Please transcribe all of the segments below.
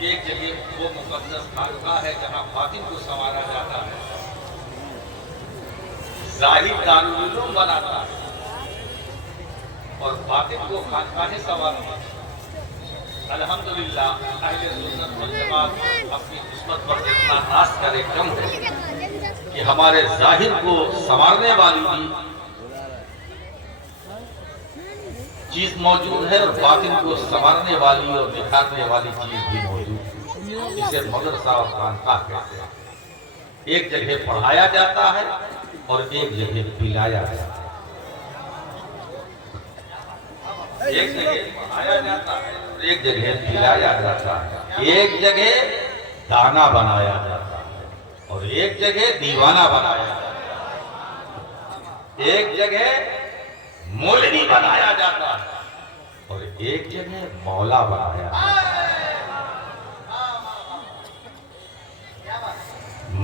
ایک جگہ وہ مقدس خانقاہ ہے جہاں باطن کو سنوارا جاتا ہے، ظاہر دارالعلوم بناتا ہے اور باطن کو خانقاہ سنوارتا ہے۔ الحمدللہ اہل سنت والجماعت اپنی قسمت پر اتنا ناز کرے کم ہے کہ ہمارے ظاہر کو سنوارنے والی بھی چیز موجود ہے اور باطن کو سنوارنے والی اور نکھارنے والی چیز بھی موجود ہے، اسے مدرسہ اور خانقاہ کہتے ہیں۔ ایک جگہ پڑھایا جاتا ہے اور ایک جگہ پلایا جاتا ہے، ایک جگہ پڑھایا جاتا ہے اور ایک جگہ پلایا جاتا ہے، ایک جگہ دانا بنایا جاتا ہے اور ایک جگہ دیوانہ بنایا جاتا ہے، ایک جگہ مولوی بنایا جاتا ہے اور ایک جگہ مولا بنایا جاتا ہے۔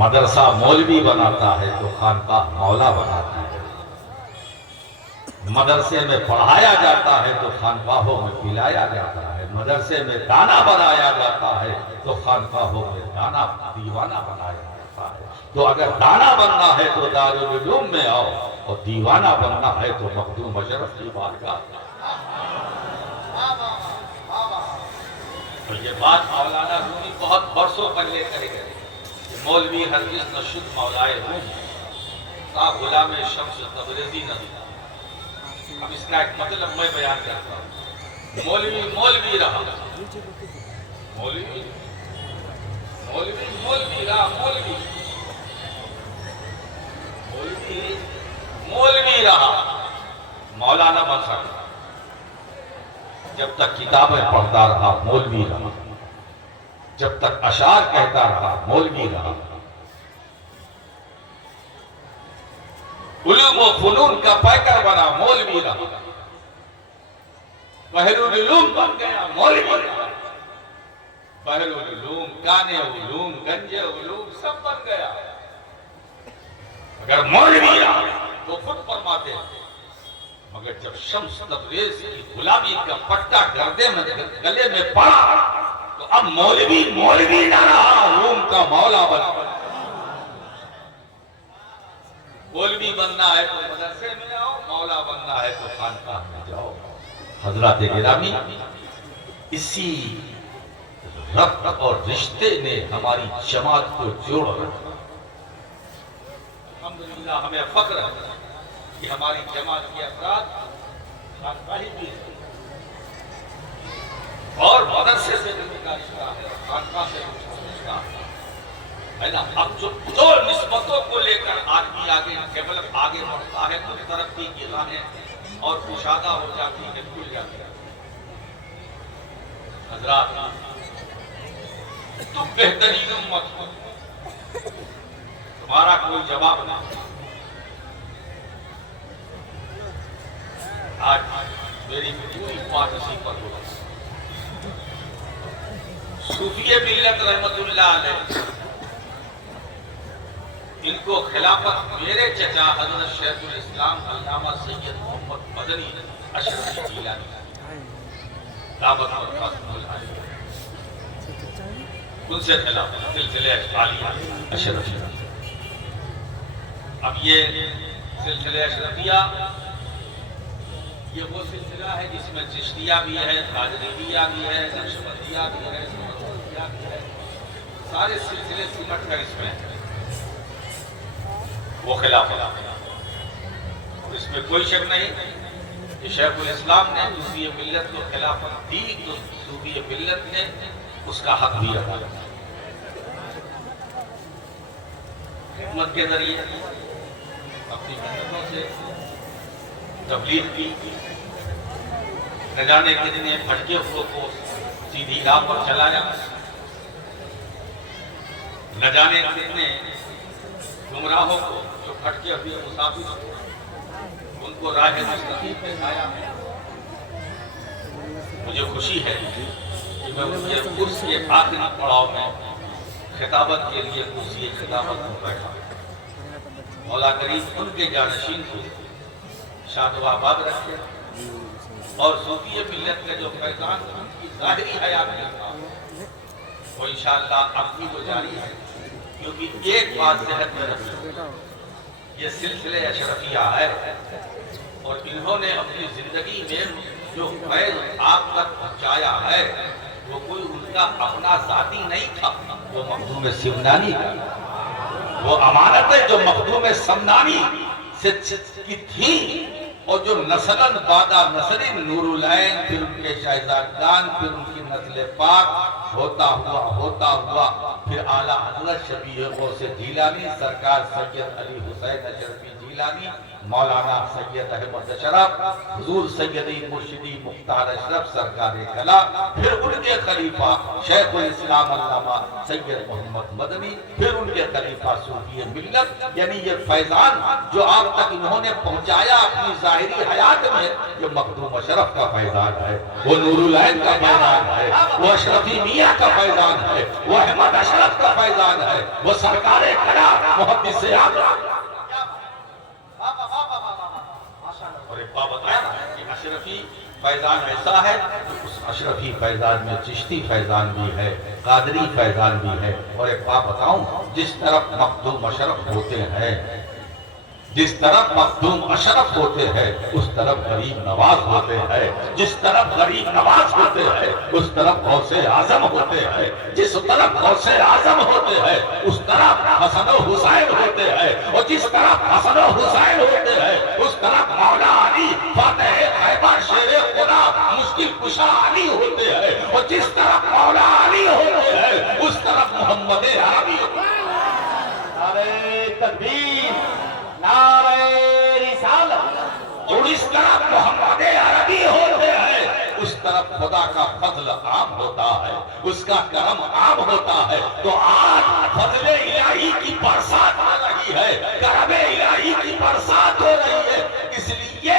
مدرسہ مولوی بناتا ہے تو خانقاہ مولا بناتی ہے، مدرسے میں پڑھایا جاتا ہے تو خانقاہوں میں پلایا جاتا ہے، مدرسے میں دانا بنایا جاتا ہے تو خانقاہوں میں دانا دیوانہ بنایا جاتا ہے۔ تو اگر دانا بننا ہے تو دارالعلوم میں آؤ اور دیوانہ بننا ہے تو مخدوم اشرف کی بارگاہ۔ تو یہ بات مولانا رومی بہت برسوں پہلے کرے گئے کہ مولوی ہرگز نہ شد مولائے روم تا غلام شمس تبریزی نہ دیا۔ اب اس کا ایک مطلب میں بیان کرتا ہوں۔ مولوی مولوی رہا، مولوی مولوی مولوی رہا، مولوی مولوی مولوی رہا، مولانا بن سکتا۔ جب تک کتابیں پڑھتا رہا مولوی رہا، جب تک اشعار کہتا رہا مولوی رہا، علوم و فنون کا پیکر بنا مولوی رہا، بحر العلوم بن گیا مولوی رہا، بحر العلوم، کانے علوم، گنج علوم سب بن گیا۔ اگر مولوی رہا تو خود فرماتے ہیں، مگر جب شمس تبریز کی غلامی کا پٹا گلے میں پڑا تو اب مولوی مولوی نہ رہا، روم کا مولا بن گیا۔ مولوی بننا ہے تو مدرسے میں آؤ، مولا بننا ہے تو خانقاہ میں جاؤ۔ حضرات گرامی، اسی ربط اور رشتے نے ہماری جماعت کو جوڑ رکھا۔ الحمدللہ ہمیں فخر ہے کہ ہماری جماعت کے افراد خانقاہی بھی ہیں اور مدرسے سے ان کا رشتہ ہے اور خانقاہ سے ان کا رشتہ ہے نا۔ اب جو دو نسبتوں کو لے کر آدمی آگے ڈیولپ آگے بڑھتا ہے تو ترقی کی راہیں اور کشادہ ہو جاتی ہے، کھل جاتی ہے۔ حضرات، تم بہترین امت ہو، تمہارا کوئی جواب نہیں۔ آج میری پوری بات اسی پر ہو۔ صوفی ملت رحمت اللہ علیہ، ان کو خلافت میرے چچا حضرت شیخ الاسلام علامہ سید محمد مدنی اشرفی جیلانی دعوت اور ختم العالیہ، ان سے خلافت سلسلہ اشعریہ اشرفی۔ اب یہ سلسلہ اشرفیہ یہ وہ سلسلہ ہے جس میں چشتیہ بھی ہے، قادریہ بھی ہے، نقشبندیہ بھی ہے، سمجھویہ بھی ہے، سارے سلسلے سمٹ کر اس میں ہیں۔ وہ خلافت، اور اس میں کوئی شک نہیں کہ شیخ الاسلام نے صوفی ملت کو خلافت دی تو صوفی ملت نے اس کا حق بھی ادا کیا۔ خدمت کے ذریعے اپنی محنتوں سے تبلیغ کی، نہ جانے کتنے بھٹکے ہوئے کو سیدھی راہ پر چلایا، نہ جانے کتنے گمراہوں کو جو بھٹکے ہوئے مسافر ان کو راہ مستقیم پہ لایا۔ مجھے خوشی ہے کہ میں مجھے اس کے آخری پڑاؤ میں خطابت کے لیے کرسی خطابت میں بیٹھا۔ مولا کریم ان کے جانشین کو شاد و آباد رکھے اور صوفی ملت کا جو فیضان ان کی ظاہری حیات میں تھا وہ انشاءاللہ اب بھی تو جاری ہے، کیونکہ ایک بات ذہن میں رکھیں، یہ سلسلہ اشرفیہ ہے اور انہوں نے اپنی زندگی میں جو فیض آپ تک پہنچایا ہے وہ کوئی ان کا اپنا ذاتی نہیں تھا، وہ مخدوم سمنانی کا، وہ امانتیں جو مخدوم سمنانی سے کی تھی، اور جو نسلن بعد نسل نور العین، پھر ان کے شہزادگان، پھر ان کی نسل پاک ہوتا ہوا پھر اعلیٰ حضرت شفیع غوث جیلانی سرکار سید علی حسین اشرفی جیلانی، مولانا سید احمد اشرف، حضور سیدی مرشدی مختار اشرف سرکار کلا، پھر ان کے خلیفہ شیخ الاسلام علامہ سید محمد مدنی، پھر ان کے خلیفہ صوفی ملت، یعنی یہ فیضان جو آپ تک انہوں نے پہنچایا اپنی ظاہری حیات میں، یہ مخدوم اشرف کا فیضان ہے، وہ نور العین کا فیضان ہے، وہ اشرفی میاں کا فیضان ہے، وہ احمد اشرف کا فیضان ہے، وہ سرکار کلا محدث اعظم۔ اور ایک بات بتایا کہ اشرفی فیضان ایسا ہے کہ اس اشرفی فیضان میں چشتی فیضان بھی ہے، قادری فیضان بھی ہے، اور ایک بات بتاؤں، جس طرف مخدوم اشرف ہوتے ہیں، جس طرف مخدوم اشرف ہوتے ہیں اس طرف غریب نواز ہوتے ہیں، جس طرف غریب نواز ہوتے ہیں اس طرف غوث اعظم ہوتے ہیں، جس طرف غوث اعظم ہوتے ہیں اس طرف حسن و حسین ہوتے ہیں، اور جس طرف حسن و حسین ہوتے ہیں اس طرف مولا علی فاتح خیبر شیر خدا مشکل کشا علی ہوتے ہیں، اور جس طرف مولا علی ہوتے ہیں اس طرف محمد عربی ہوتے ہیں۔ نعرہ تکبیر، نعرہ رسالت، اور اس طرف محمد عربی ہوتے ہیں اس طرف خدا کا فضل عام ہوتا ہے، اس کا کرم عام ہوتا ہے۔ تو آج فضل الہی کی برسات ہو رہی ہے، کرم الہی کی برسات ہو رہی ہے، اس لیے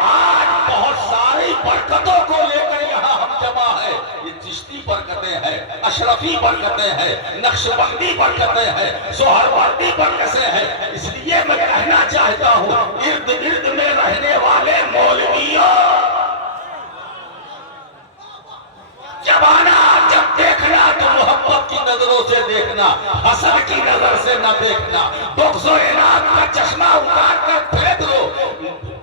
آج بہت ساری برکتوں کو لے کر یہاں ہم جمع ہیں۔ یہ چشتی برکتیں ہیں، اشرفی برکتیں ہیں، نقشبندی برکتیں ہیں، سہروردی برکتیں ہیں۔ اس لیے میں کہنا چاہتا ہوں ارد گرد میں رہنے والے مولویوں، جب آنا جب دیکھنا تو محبت کی نظروں سے دیکھنا، حسد کی نظر سے نہ دیکھنا، بغض و عناد کا چشمہ اتار کر پھینک دو۔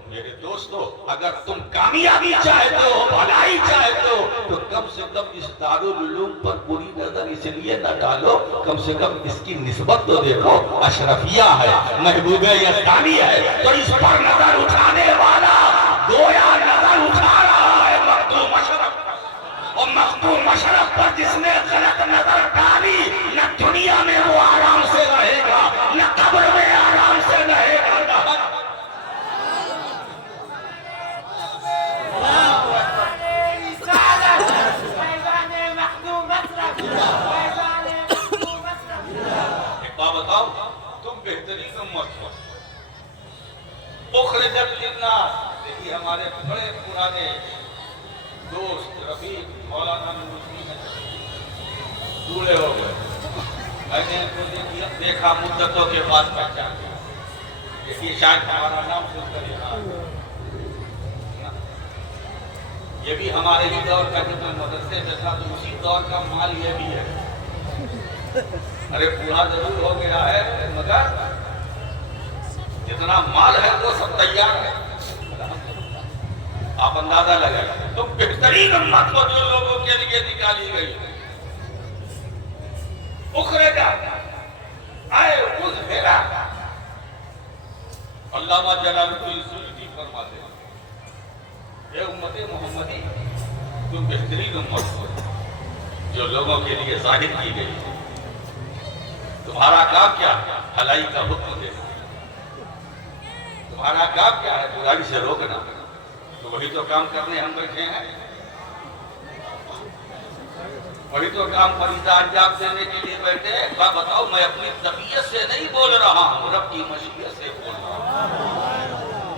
میرے دوستو، اگر تم کامیابی چاہتے ہو، بھلائی چاہتے ہو، تو کم سے کم اس دارالعلوم پر بری نظر اس لیے نہ ڈالو، کم سے کم اس کی نسبت تو دیکھو، اشرفیہ ہے، محبوب یزدانی ہے، تو اس پر نظر اٹھانے والا گویا نظر اٹھا رہا ہے مخدوم اشرف، اور مخدوم اشرف پر جس نے غلط نظر ڈالی نہ دنیا میں وہ آرام سے رہے گا، نہ قبر میں آرام سے رہے گا۔ ایک بات بتاؤ، تم بہترین امت ہو، اخرجت للناس، دیکھیے ہمارے بڑے پرانے دوست رفیق مولانا دولے ہو گئے، میں نے ان کو دیکھا مدتوں کے بعد پہچان گیا، دیکھیے شاید ہمارا نام سن کر یہاں، یہ بھی ہمارے ہی دور کا جب میں مدرسے میں تھا تو اسی دور کا مال یہ بھی ہے۔ ارے پورا ضرور ہو گیا ہے مگر جتنا مال ہے وہ سب تیار ہے، آپ اندازہ لگائیں۔ تم بہترین امت کو جو لوگوں کے لیے نکالی گئی، اخرجا آئے اس بھیرا، علامہ جلال الدین سیوطی فرماتے ہیں اے امت محمدی، تم بہترین امت ہو جو لوگوں کے لیے ظاہر کی گئی، تمہارا کام کیا ہے؟ بھلائی کا حکم دینا، تمہارا کام کیا ہے؟ برائی سے روکنا، تو وہی تو کام کرنے ہم بیٹھے ہیں، وہی تو کام فریضہ انجام دینے کے لیے بیٹھے ہیں۔ بات بتاؤ، میں اپنی طبیعت سے نہیں بول رہا ہوں، رب کی مشیت سے بول رہا ہوں۔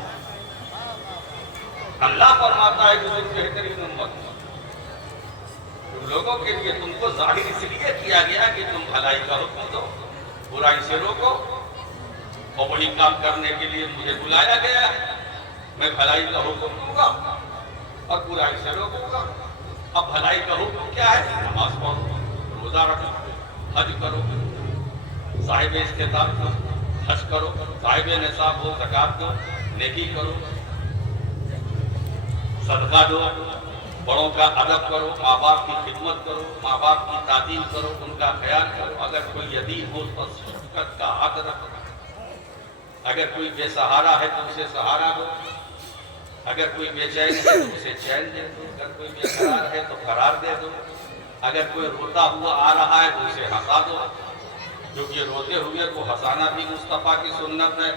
اللہ فرماتا ہے کہ تم بہترین امت ہو، تم لوگوں کے لیے تم کو ظاہر اس لیے کیا گیا کہ تم بھلائی کا حکم دو، برائی سے روکو، اور وہی کام کرنے کے لیے مجھے بلایا گیا ہے۔ میں بھلائی کا حکم دوں گا اور برائی سے روکوں گا۔ اب بھلائی کا حکم کیا ہے؟ نماز پڑھو، روزہ روزہ رکھو، حج کرو، صاحب استطاعت ہو حج کرو، صاحب نصاب ہو زکات دو، نیکی کرو، صدقہ دو، بڑوں کا ادب کرو، ماں باپ کی خدمت کرو، ماں باپ کی تعظیم کرو، ان کا خیال کرو، اگر کوئی یتیم ہو تو شفقت کا ہاتھ رکھو، اگر کوئی بے سہارا ہے تو اسے سہارا دو، اگر کوئی بے چین ہے تو اسے چین دے دو، اگر کوئی بے قرار ہے تو قرار دے دو، اگر کوئی روتا ہوا آ رہا ہے تو اسے ہنسا دو، کیونکہ روتے ہوئے کو ہنسانا بھی مصطفیٰ کی سنت ہے،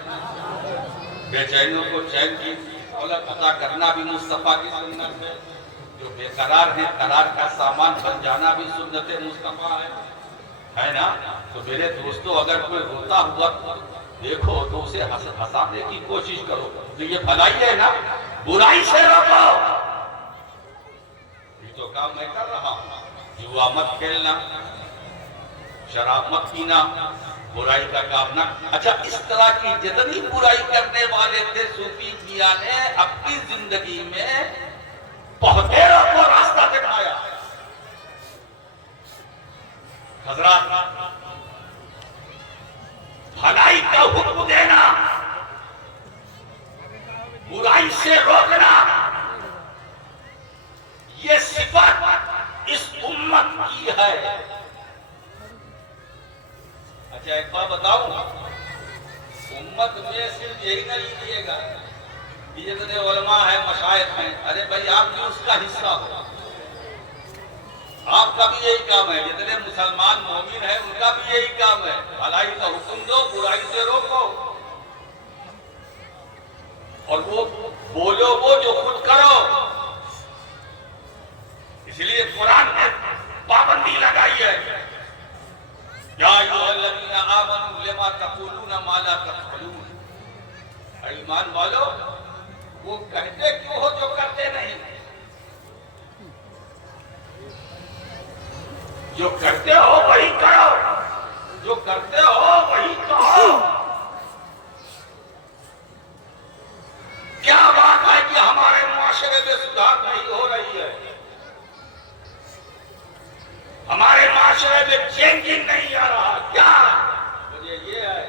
بے چینوں کو چین کی دولت عطا کرنا بھی مصطفیٰ کی سنت ہے، جو بے قرار ہے قرار کا سامان بن جانا بھی سنت مصطفیٰ ہے نا؟ تو میرے دوستو اگر کوئی روتا ہوا دیکھو تو اسے ہنسانے کی کوشش کرو، تو یہ بھلائی ہے نا، برائی سے روکو۔ یہ تو کام میں کر رہا ہوں، جوا مت کھیلنا، شراب مت پینا، برائی کا کام نہ۔ اچھا اس طرح کی جتنی برائی کرنے والے تھے صوفی میاں نے اپنی زندگی میں بہتیروں کو راستہ دکھایا۔ حضرات بھلائی کا حکم دینا، برائی سے روکنا، یہ صفت اس امت کی ہے۔ اچھا ایک بات بتاؤں، امت میں صرف یہی نہ لیجیے گا کہ جتنے علماء ہیں مشائخ ہیں، ارے بھائی آپ بھی اس کا حصہ ہو، آپ کا بھی یہی کام ہے، جتنے مسلمان مومن ہیں ان کا بھی یہی کام ہے، بھلائی کا حکم دو، برائی سے روکو، اور وہ بولو وہ جو خود کرو۔ اس لیے قرآن نے پابندی لگائی ہے، یا ایھا الذین آمنوا لما تقولون ما لا تفعلون، ایمان والو وہ کہتے کیوں ہو جو کرتے نہیں، جو کرتے ہو وہی کرو، جو کرتے ہو وہی کہو۔ کیا بات ہے کہ ہمارے معاشرے میں سدھار نہیں ہو رہی ہے، ہمارے معاشرے میں چینجنگ نہیں آ رہا، کیا وجہ یہ ہے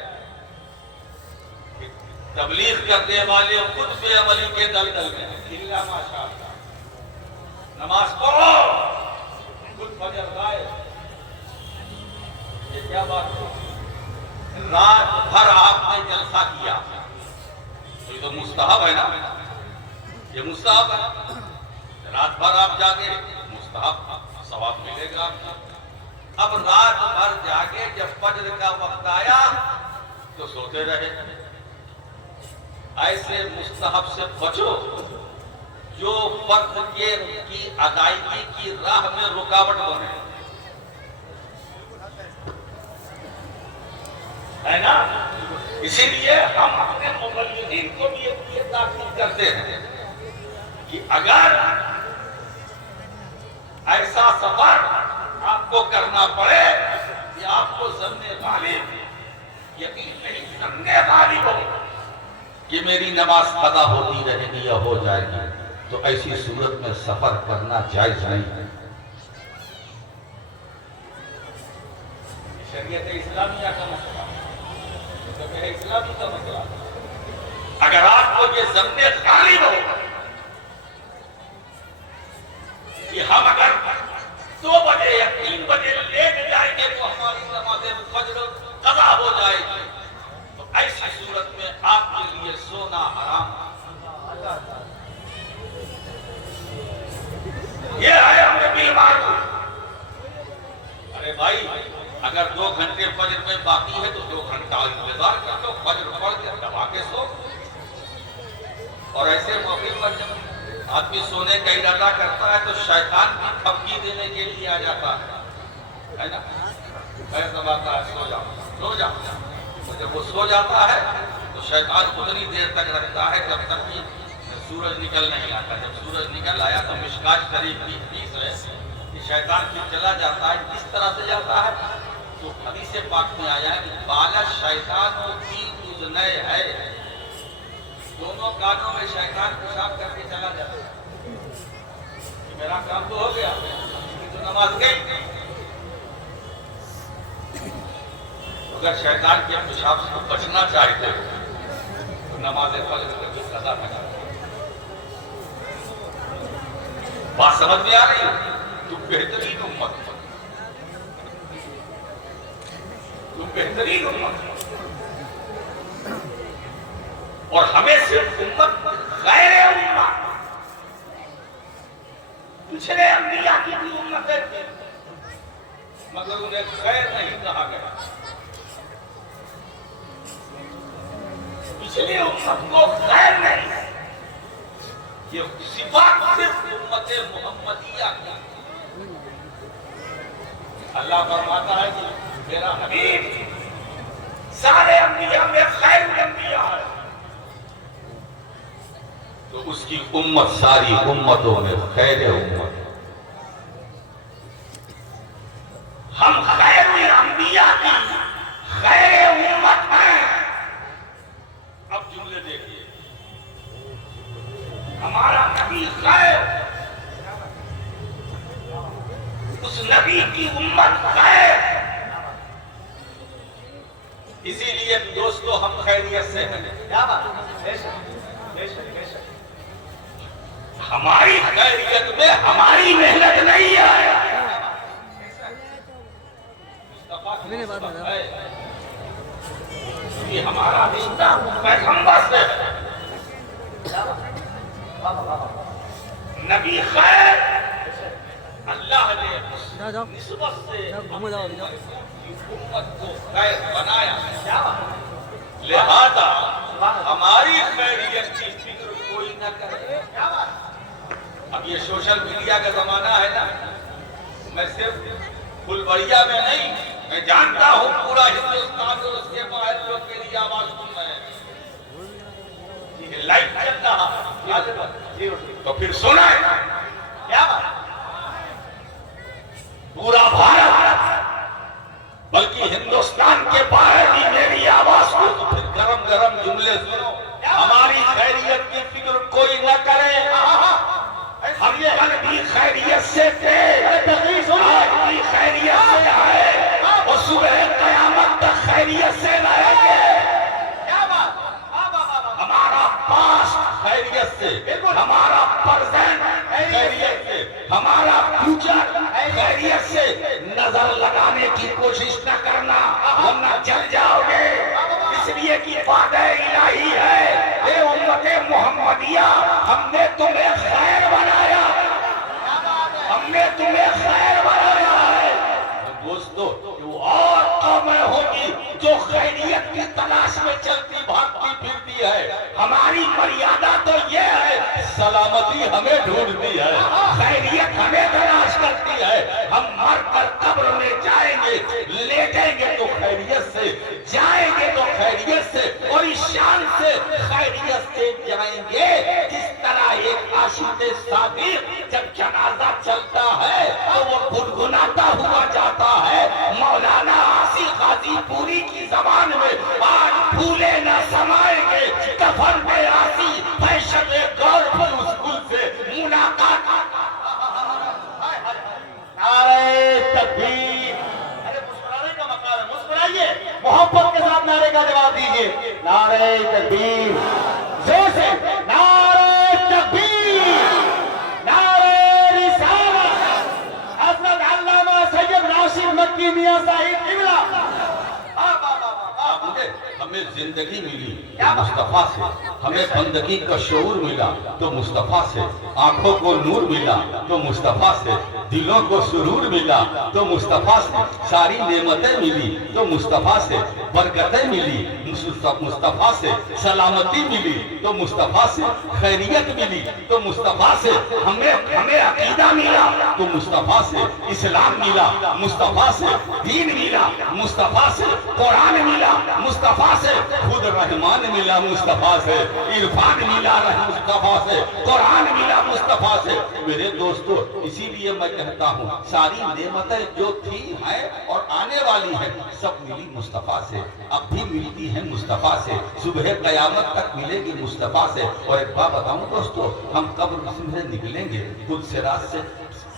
کہ تبلیغ کرنے والے خود بے عملی کے دلدل میں ہیں، الا ماشاءاللہ، نماز پڑھو خود فجر گائے، یہ کیا بات ہے؟ رات بھر آپ نے جلسہ کیا، تو یہ تو مستحب ہے نا، یہ مستحب ہے، رات بھر آپ جاگے مستحب ثواب ملے گا۔ اب رات بھر جاگے جب فجر کا وقت آیا تو سوتے رہے، ایسے مستحب سے بچو جو فرض کی ادائیگی کی راہ میں رکاوٹ بنے، ہے نا؟ اسی لیے ہم اپنے مبلغین کو بھی یہ تاکید کرتے ہیں کہ اگر ایسا سفر آپ کو کرنا پڑے کہ آپ کو ظن غالب، یقین نہیں ظن غالب ہو کہ میری نماز قضا ہوتی رہے گی یا ہو جائے گی، تو ایسی صورت میں سفر کرنا جائز نہیں ہے۔ شریعت اسلامیہ کا مسئلہ، اسلامی کا مسئلہ، اگر آپ کو یہ ظن غالب ہو کہ ہم اگر 2 بجے یا 3 بجے لیٹ جائیں گے تو ہماری نماز فجر قضا ہو جائے گی، تو ایسی صورت میں آپ کے لیے سونا حرام ہے۔ یہ ہے ہم نے بالمعروف، ارے بھائی اگر 2 گھنٹے فجر میں باقی ہے تو 2 گھنٹہ انتظار کر لو، فجر پڑھ کے دبا کے سو۔ اور ایسے موقع پر جب آدمی سونے کا ارادہ کرتا ہے تو شیطان بھی دھمکی دینے کے لیے آ جاتا ہے نا، دباتا ہے سو جاؤ سو جاؤ، اور جب وہ سو جاتا ہے تو شیطان اتنی دیر تک رکھتا ہے جب تک کہ سورج نکل نہیں آتا، جب سورج نکل آیا تو مشکات شریف کی حدیث ہے کہ شیطان پھر چلا جاتا ہے، کس طرح سے جاتا ہے تو حدیث پاک میں آیا ہے کہ بالا شیطان و فی اذنیہ ہے، دونوں کانوں میں شیطان پیشاب کر کے چلا جاتا ہے، کہ میرا کام تو ہو گیا، تو نماز گئی، اگر شیطان کے پیشاب سے بچنا چاہتے ہو تو نماز فجر کا جو قضا نہ کرو. بات سمجھ میں آ رہی ہے؟ تم بہترین امت ہو، تم بہترین امت ہو، اور ہمیں صرف امت غیر امت پچھلے انبیاء کی بھی امتیں تھیں مگر انہیں خیر نہیں کہا گیا. پچھلی امت کو خیر نہیں، یہ صفات صرف امت محمدیہ کی. اللہ فرماتا ہے کہ میرا حبیب سارے انبیاء میں خیر الانبیاء ہے، تو اس کی امت ساری امتوں میں خیر امت ہے. ہم خیر الانبیاء کی خیر امت ہیں. اب جملے دیکھیے، ہمارا نبی خیر، اس نبی کی امت خیر. اسی لیے دوستو ہم خیریت سے ہیں. کیا بات ہے؟ ہماری خیریت میں ہماری محنت نہیں ہے، یہ ہمارا رشتہ پیغمبر سے ہے. نبی خیر، اللہ نے نسبت سے امت کو خیر بنایا، لہذا ہماری خیریت کی فکر کوئی نہ کرے. اب یہ سوشل میڈیا کا زمانہ ہے نا، میں صرف پھلبڑیا میں نہیں، میں جانتا ہوں پورا ہندوستان اور اس کے باہر لوگ میری آواز سن رہے ہیں. لائف چل رہا تو پھر سنا ہے کیا بات؟ پورا بھارت بلکہ ہندوستان کے باہر بھی میری آواز کو تو پھر گرم گرم جملے سنو. ہماری خیریت کی فکر کوئی نہ کرے، ہم کل بھی خیریت سے تھے، آج بھی خیریت سے آئے اور صبح قیامت تک خیریت سے رہیں گے. ہمارا پاس خیریت سے، ہمارا پرزینٹ خیریت سے، ہمارا فیوچر خیریت سے. نظر لگانے کی کوشش نہ کرنا ورنہ جل جاؤ گے. اس لیے کہ وعدہ الہی ہے، اے امت محمدیہ ہم نے تمہیں خیر بنایا، ہم نے تمہیں خیر بنایا ہے. دوستو وہ اور قومیں ہوگی جو خیریت کی تلاش میں چلتی بھاگتی پھرتی ہے. ہماری مریادہ تو یہ ہے، سلامتی ہمیں ڈھونڈتی ہے، خیریت ہمیں تلاش کرتی ہے. ہم مر کر قبر میں جائیں گے، لیٹیں گے تو خیریت سے، جائیں گے تو خیریت سے، اور اس شان سے خیریت سے جائیں گے جس طرح ایک عاشق صادق جب جنازہ چلتا ہے تو وہ گنگناتا ہوا جاتا ہے. مولانا عاصف غازی پوری کی زبان میں آج پھولے نہ سمائیں گے، کفن میں آسی فیشن گور پر اس گل سے ملاقات. نعرہ تکبیر. ارے مسکرانے کا مقام ہے، مسکرائیے، محبت کے ساتھ نعرے کا جواب دیجیے. نعرہ تکبیر، زور سے نعرہ تکبیر، نعرہ رسالت. حضرت علامہ سید راشد مکی میاں صاحب قبلہ. ہمیں زندگی ملی مصطفیٰ سے، ہمیں بندگی کا شعور ملا تو مصطفیٰ سے، آنکھوں کو نور ملا تو مصطفیٰ سے، دلوں کو سرور ملا تو مصطفیٰ سے، ساری نعمتیں ملی تو مصطفیٰ سے، برکتیں ملی مصطفیٰ سے، سلامتی ملی تو مصطفیٰ سے، خیریت ملی تو مصطفیٰ سے، ہمیں عقیدہ ملا تو مصطفیٰ سے، اسلام ملا مصطفیٰ سے، دین ملا مصطفیٰ سے، قرآن ملا مصطفیٰ سے، خود رحمان ملا مصطفیٰ سے، عرفان ملا مصطفیٰ سے، قرآن ملا مصطفیٰ سے. میرے دوستو اسی لیے میں کہتا ہوں ساری نعمتیں جو تھی ہیں اور آنے والی ہیں سب ملی مصطفیٰ سے، اب بھی ملتی ہیں مصطفیٰ سے، صبح قیامت تک ملے گی مصطفیٰ سے. اور ایک بات بتاؤں دوستو، ہم قبر سے نکلیں گے خود سے رات سے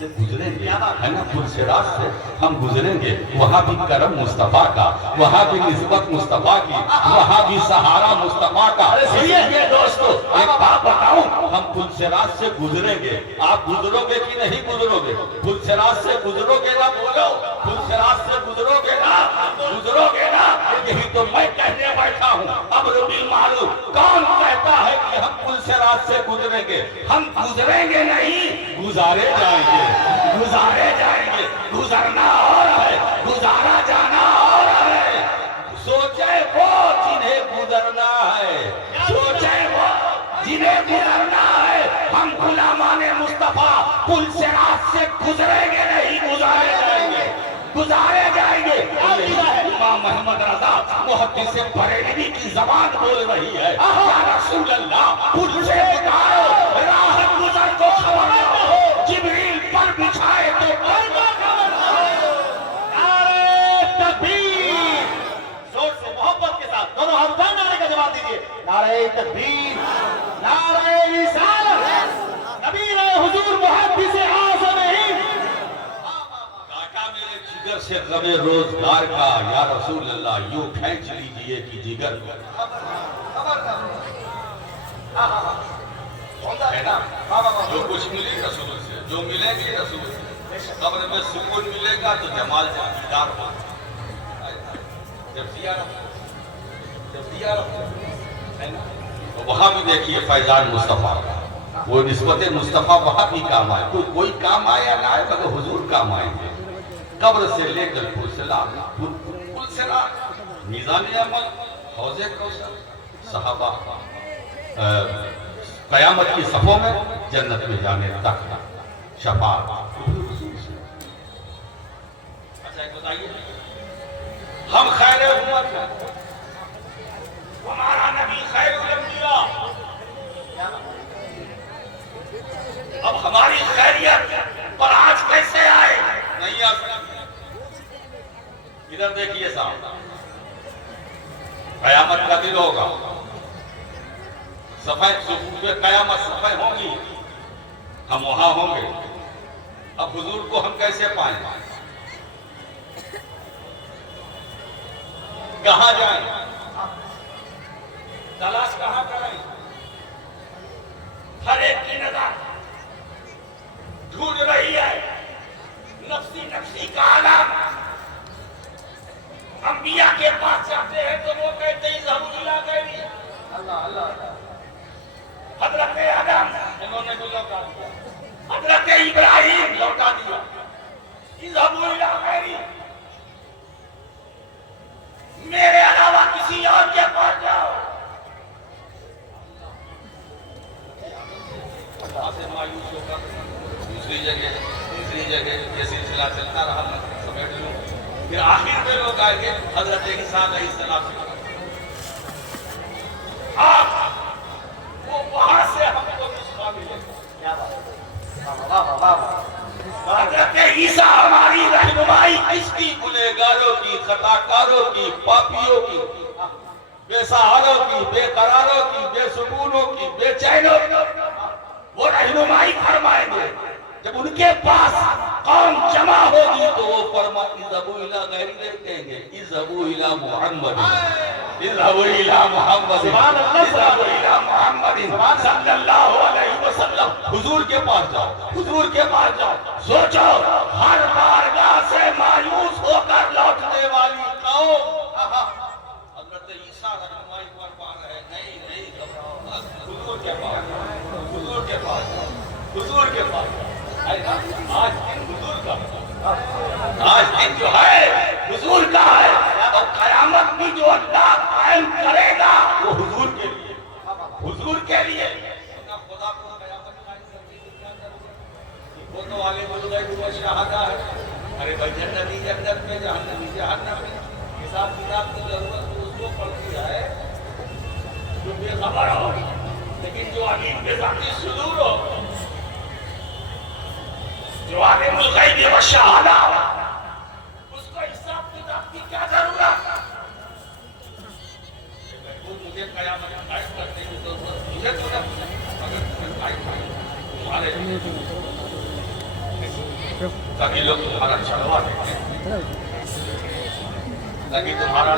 سے گزریں گے، ہے نا، پلسرات سے ہم گزریں گے، وہاں بھی کرم مصطفیٰ کا، وہاں بھی نسبت مصطفیٰ کی، وہاں بھی سہارا مصطفیٰ کا۔ سنیے دوستو، ایک بات بتاؤں، ہم پلسرات سے گزریں گے، آپ گزرو گے کہ نہیں گزرو گے؟ پلسرات سے گزرو گے نا، بولو، پلسرات سے گزرو گے نا، گزرو گے نا؟ یہی تو میں کہنے بیٹھا ہوں، امر بالمعروف، کون کہتا ہے کہ ہم پلسرات سے گزریں گے؟ ہم گزریں گے نہیں، گزارے جائیں گے، گزارے جائیں گے۔ گزرنا اور ہے، گزارا جانا اور ہے۔ سوچے وہ جنہیں گزرنا ہے، سوچے وہ جنہیں گزرنا ہے۔ ہم غلامان مصطفیٰ پلسرات سے گزریں گے نہیں، گزارے جائیں گے، گزارے جائیں گے۔ امام محمد رضا محدث بریلوی کی زبان بول رہی ہے، یا رسول اللہ، پل سے گزارو، راہ گزر کو خبر نہ ہو، جبریل پر بچھائے تو پر کو خبر نہ ہو۔ نعرہ تکبیر، زور سے محبت کے ساتھ دونوں ہاتھ نعرے کا جواب دیجئے۔ نعرہ تکبیر، نعرہ رسالت، نبی حضور محدث اعظم ہند۔ کاٹا میرے جگر سے غم روزگار کا، یا رسول اللہ، یوں کھینچ لیجئے کہ جگر ہے نا، جو کچھ ملی رسول سے، جو ملے گی رسول سے، قبر میں سکون ملے گا تو جمال سے دیدار ہوگا۔ جب دیا تو وہاں بھی دیکھیے فیضان مصطفیٰ کا، وہ نسبت مصطفیٰ وہاں بھی کام آئے، کوئی کام آئے یا نہ آئے مگر حضور کام آئیں گے۔ قبر سے لے کر پلسرات، میزان عمل، حوض کوثر، صحابہ قیامت کی صفوں میں جنت میں جانے تک شفاعت۔ اچھا ایک بتائیے، ہم خیر امت ہیں، ہمارا نبی خیر الانبیاء، اب ہماری خیریت پر آج کیسے آئے؟ نہیں آ سکتے۔ ادھر دیکھیے صاحب، قیامت کا دن ہوگا، صفحے قیامت صفحے ہوں گی، ہم وہاں ہوں گے۔ اب حضور کو ہم کیسے پائیں؟ کہاں جائیں؟ تلاش کہاں کریں؟ ہر ایک کی نظر ڈھونڈ رہی ہے نفسی نفسی کا عالم۔ انبیاء کے پاس جاتے ہیں تو وہ کہتے ہیں ضرور اللہ کہہ اللہ۔ حضرت آدم انہوں نے لوٹا دیا، حضرت ابراہیم لوٹا دیا، اذهبوا الى غیری، میرے علاوہ کسی اور کے پاس جاؤ۔ وہاں سے مایوس ہو کر دوسری جگہ یہ سلسلہ چلتا رہا، میں سمیٹ لوں، پھر آخر میں لوگ آئے گے حضرت عیسیٰ علیہ السلام سے، وہ وہاں سے ہم کو نسخہ ملے گا۔ حضرت عیسیٰ ہماری رہنمائی کس کی؟ گنہگاروں کی، خطاکاروں کی، پاپیوں کی، بے سہاروں کی، بے قراروں کی، بے سکونوں کی، بے چینوں کی، وہ رہنمائی فرمائیں گے۔ جب ان کے پاس قوم جمع ہوگی تو وہ فرما اذهبوا الى غیری نہیں کہیں گے، اذهبوا الى محمد، اذهبوا الى محمد، اذهبوا الى محمد صلی اللہ علیہ وسلم۔ حضور کے پاس جاؤ، حضور کے پاس جاؤ۔ سوچو ہر بارگاہ سے مایوس ہو کر لوٹنے والی قوم، حضرت عیسیٰ رہنمائی فرما رہے ہیں، نہیں گھبراؤ، حضور کے پاس، حضور کے پاس، حضور کے پاس۔ آج دن حضور کا، آج دن جو ہے حضور کا ہے، اور قیامت بھی جو اللہ قائم کرے گا وہ حضور کے لیے، حضور کے لیے۔ خدا کو قیامت قائم کرنے کے کیا ضرورت؟ وہ تو آگے بول گئے وہ شہادہ ہے، ارے بھائی جنتی جنت میں، جہنمی جہنم میں، حساب کتاب کی ضرورت تو اس کو پڑتی ہے جو بے خبر ہو، لیکن جو علیم بذات الصدور ہو، جو عالم الغیب والشہادہ، اس کو حساب کتاب کی کیا ضرورت؟ وہ مجھے قیامت قائم کرنے کی ضرورت مجھے تو نہ، اگر تمہیں قائم تمہارے تاکہ لوگ تمہارا چڑھوا دیکھیں، تاکہ تمہارا